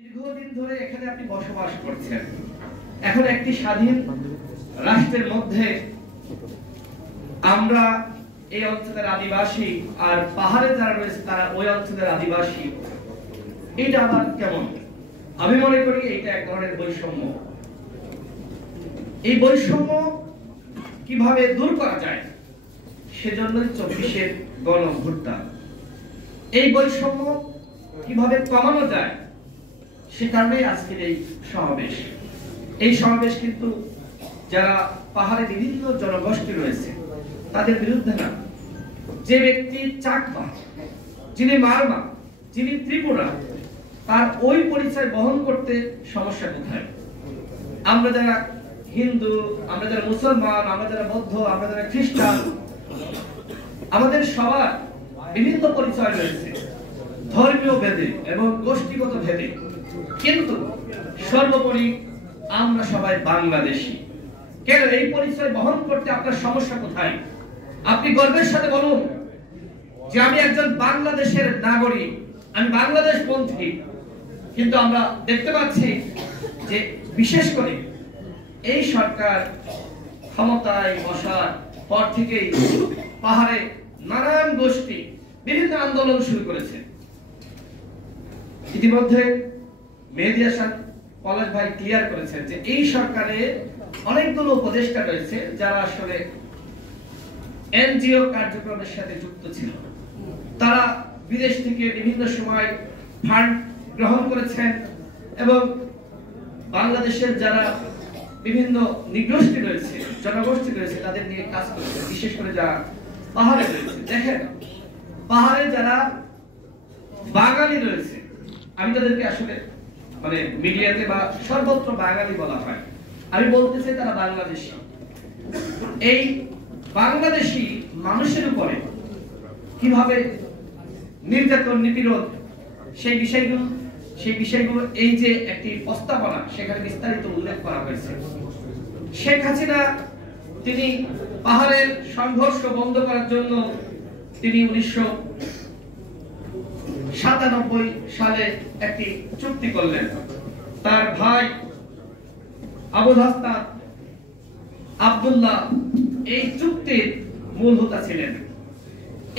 দীর্ঘদিন ধরে এখানে আপনি বসবাস করছেন। এখন একটি স্বাধীন রাষ্ট্রের মধ্যে আমরা এই অঞ্চলের আদিবাসী আর পাহাড়ে যারা রয়েছে তারা ওই অঞ্চলের আদিবাসী, এটা আবার কেমন? আমি মনে করি এটা এক ধরনের বৈষম্য। এই বৈষম্য কিভাবে দূর করা যায় সেজন্য 24-এর গণঅভ্যুত্থান। এই বৈষম্য কিভাবে কমানো যায় সে কারণে আজকের এই সমাবেশ। এই সমাবেশ কিন্তু যারা পাহাড়ে বিভিন্ন জনগোষ্ঠী রয়েছে তাদের বিরুদ্ধে না। যে ব্যক্তি চাকমা, যিনি মারমা, যিনি ত্রিপুরা, তার ওই পরিচয় বহন করতে সমস্যা কোথায়? আমরা যারা হিন্দু, আমরা যারা মুসলমান, আমরা যারা বৌদ্ধ, আমরা যারা খ্রিস্টান, আমাদের সবার বিভিন্ন পরিচয় রয়েছে ধর্মীয় ভেদে এবং গোষ্ঠীগত ভেদে, কিন্তু সর্বোপরি আমরা সবাই বাংলাদেশী। কেন এই পরিচয় বহন করতে আপনার সমস্যা কোথায়? আপনি গর্বের সাথে বলুন যে আমি একজন বাংলাদেশের নাগরিক, আমি বাংলাদেশপন্থী। কিন্তু আমরা দেখতে পাচ্ছি যে বিশেষ করে এই সরকার ক্ষমতায় বসার পর থেকেই পাহাড়ে নানান গোষ্ঠী বিভিন্ন আন্দোলন শুরু করেছে। ইতিমধ্যে মেহেদী হাসান পলাশ ভাই ক্লিয়ার করেছেন যে এই সরকারে অনেকগুলো উপদেষ্টা রয়েছে যারা আসলে এনজিও কার্যক্রমের সাথে যুক্ত ছিল। তারা বিদেশ থেকে বিভিন্ন সময় ফান্ড গ্রহণ করেছেন এবং বাংলাদেশের যারা বিভিন্ন নিগোষ্ঠী রয়েছে, জনগোষ্ঠী রয়েছে, তাদের নিয়ে কাজ করেছে। বিশেষ করে যারা পাহাড়ে রয়েছে, দেখেন পাহাড়ে যারা বাঙালি রয়েছে, আমি তাদেরকে আসলে মানে মিডিয়াতে বা সর্বত্র বাঙালি বলা হয়, আমি বলতে চাই তারা বাংলাদেশী। এই বাংলাদেশী মানুষের উপরে কিভাবে নির্যাতন, নিপীড়ন, সেই বিষয়গুলো এই যে একটি প্রস্তাবনা সেখানে বিস্তারিত উল্লেখ করা হয়েছে। শেখ হাসিনা তিনি পাহাড়ের সংঘর্ষ বন্ধ করার জন্য তিনি 1997 সালে একটি চুক্তি করলেন। তার ভাই আবুল হাসনাত আব্দুল্লাহ এই চুক্তির মূল হোতা ছিলেন।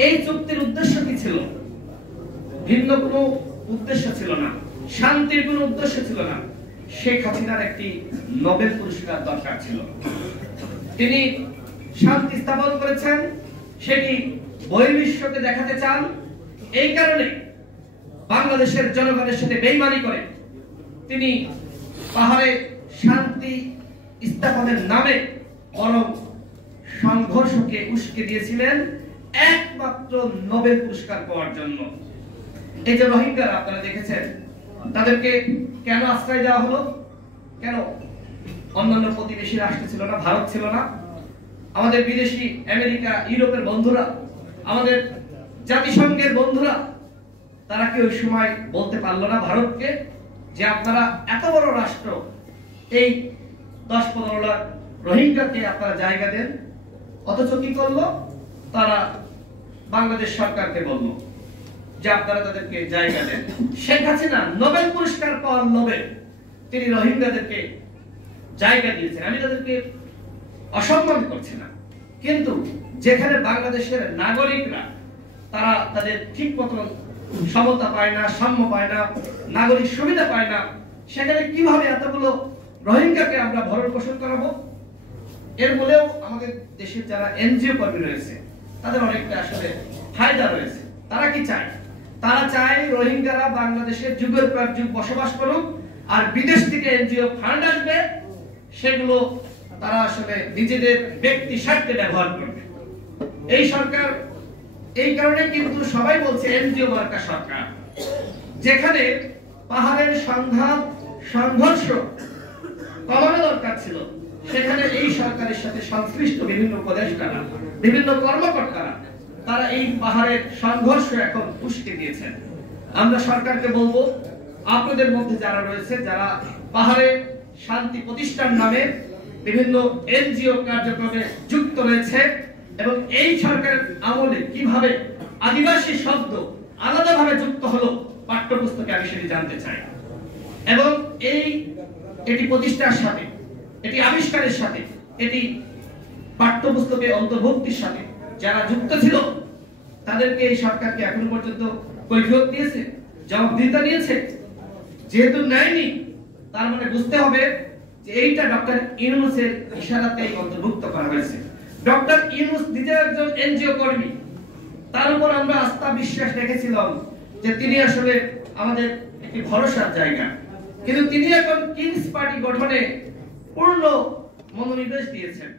এই চুক্তির উদ্দেশ্য কি ছিল? ভিন্ন কোনো উদ্দেশ্য ছিল না, শান্তির কোনো উদ্দেশ্য ছিল না। শেখ হাসিনার একটি নোবেল পুরস্কার দরকার ছিল। তিনি শান্তি স্থাপন করেছেন, সেটি বহির্বিশ্বকে দেখাতে চান। এই কারণে বাংলাদেশের জনগণের সাথে বেইমানি করে তিনি পাহাড়ে শান্তি স্থাপনের নামে বরং সংঘর্ষকে উস্কে দিয়েছিলেন একমাত্র নোবেল পুরস্কার পাওয়ার জন্য। এই যে রোহিঙ্গারা আপনারা দেখেছেন, তাদেরকে কেন আশ্রয় দেওয়া হলো? কেন অন্যান্য প্রতিবেশী রাষ্ট্র ছিল না, ভারত ছিল না? আমাদের বিদেশি আমেরিকা, ইউরোপের বন্ধুরা, আমাদের জাতিসংঘের বন্ধুরা, তারা কি ওই সময় বলতে পারলো না ভারতকে যে আপনারা এত বড় রাষ্ট্র, এই 10-15 লাখ রোহিঙ্গাকে আপনারা জায়গা দেন? অথচ কি করলো তারা? বাংলাদেশ সরকারকে বলল যে আপনারা তাদেরকে জায়গা দেন। শেখ হাসিনা নোবেল পুরস্কার পাওয়ার লোভে তিনি রোহিঙ্গাদেরকে জায়গা দিয়েছেন। আমি তাদেরকে অসম্মান করছি না, কিন্তু যেখানে বাংলাদেশের নাগরিকরা তারা তাদের ঠিক মতন সমতা পায় না, সাম্য পায় না, নাগরিক সুবিধা পায় না, সেখানে কিভাবে এতগুলো রোহিঙ্গাকে আমরা ভরণ পোষণ করাবো? এর বলেও আমাদের দেশের যারা এনজিও কর্মী রয়েছে তাদের অনেকটা আসলে ফায়দা রয়েছে। তারা কি চায়? তারা চায় রোহিঙ্গারা বাংলাদেশে যুগের পর যুগ বসবাস করুক, আর বিদেশ থেকে এনজিও ফান্ড আসবে, সেগুলো তারা আসলে নিজেদের ব্যক্তি স্বার্থে ব্যবহার করবে। এই সরকার এই কারণে কিন্তু সবাই বলছে এনজিও মার্কা সরকার। যেখানে পাহাড়ের সংঘর্ষ কমানো দরকার ছিল, সেখানে এই সরকারের সাথে সংশ্লিষ্ট বিভিন্ন উপদেষ্টারা, বিভিন্ন কর্মকর্তারা, তারা এই পাহাড়ের সংঘর্ষ এখন উস্কে দিয়েছেন। আমরা সরকারকে বলবো, আপনাদের মধ্যে যারা রয়েছে, যারা পাহাড়ে শান্তি প্রতিষ্ঠান নামে বিভিন্ন এনজিও কার্যক্রমে যুক্ত রয়েছে এবং এই সরকারের আমলে কিভাবে আদিবাসী শব্দ আলাদাভাবে যুক্ত হলো পাঠ্যপুস্তকে, আমি সেটি জানতে চাই। এটি প্রতিষ্ঠার সাথে, এটি আবিষ্কারের সাথে, এটি পাঠ্যপুস্তকে অন্তর্ভুক্তির সাথে যারা যুক্ত ছিল তাদেরকে এই সরকারকে এখন পর্যন্ত কৈফিয়ত দিয়েছে, জবাবদিহিতা নিয়েছে। যেহেতু নেয়নি, তার মানে বুঝতে হবে যে এইটা ডক্টর ইউনূসের ইশারাতেই অন্তর্ভুক্ত করা হয়েছে। ডক্টর ইউনূস নিজে একজন এনজিও কর্মী, তার উপর আমরা আস্থা বিশ্বাস রেখেছিলাম যে তিনি আসলে আমাদের একটি ভরসার জায়গা, কিন্তু তিনি এখন কিংস পার্টি গঠনে পূর্ণ মনোনিবেশ দিয়েছেন।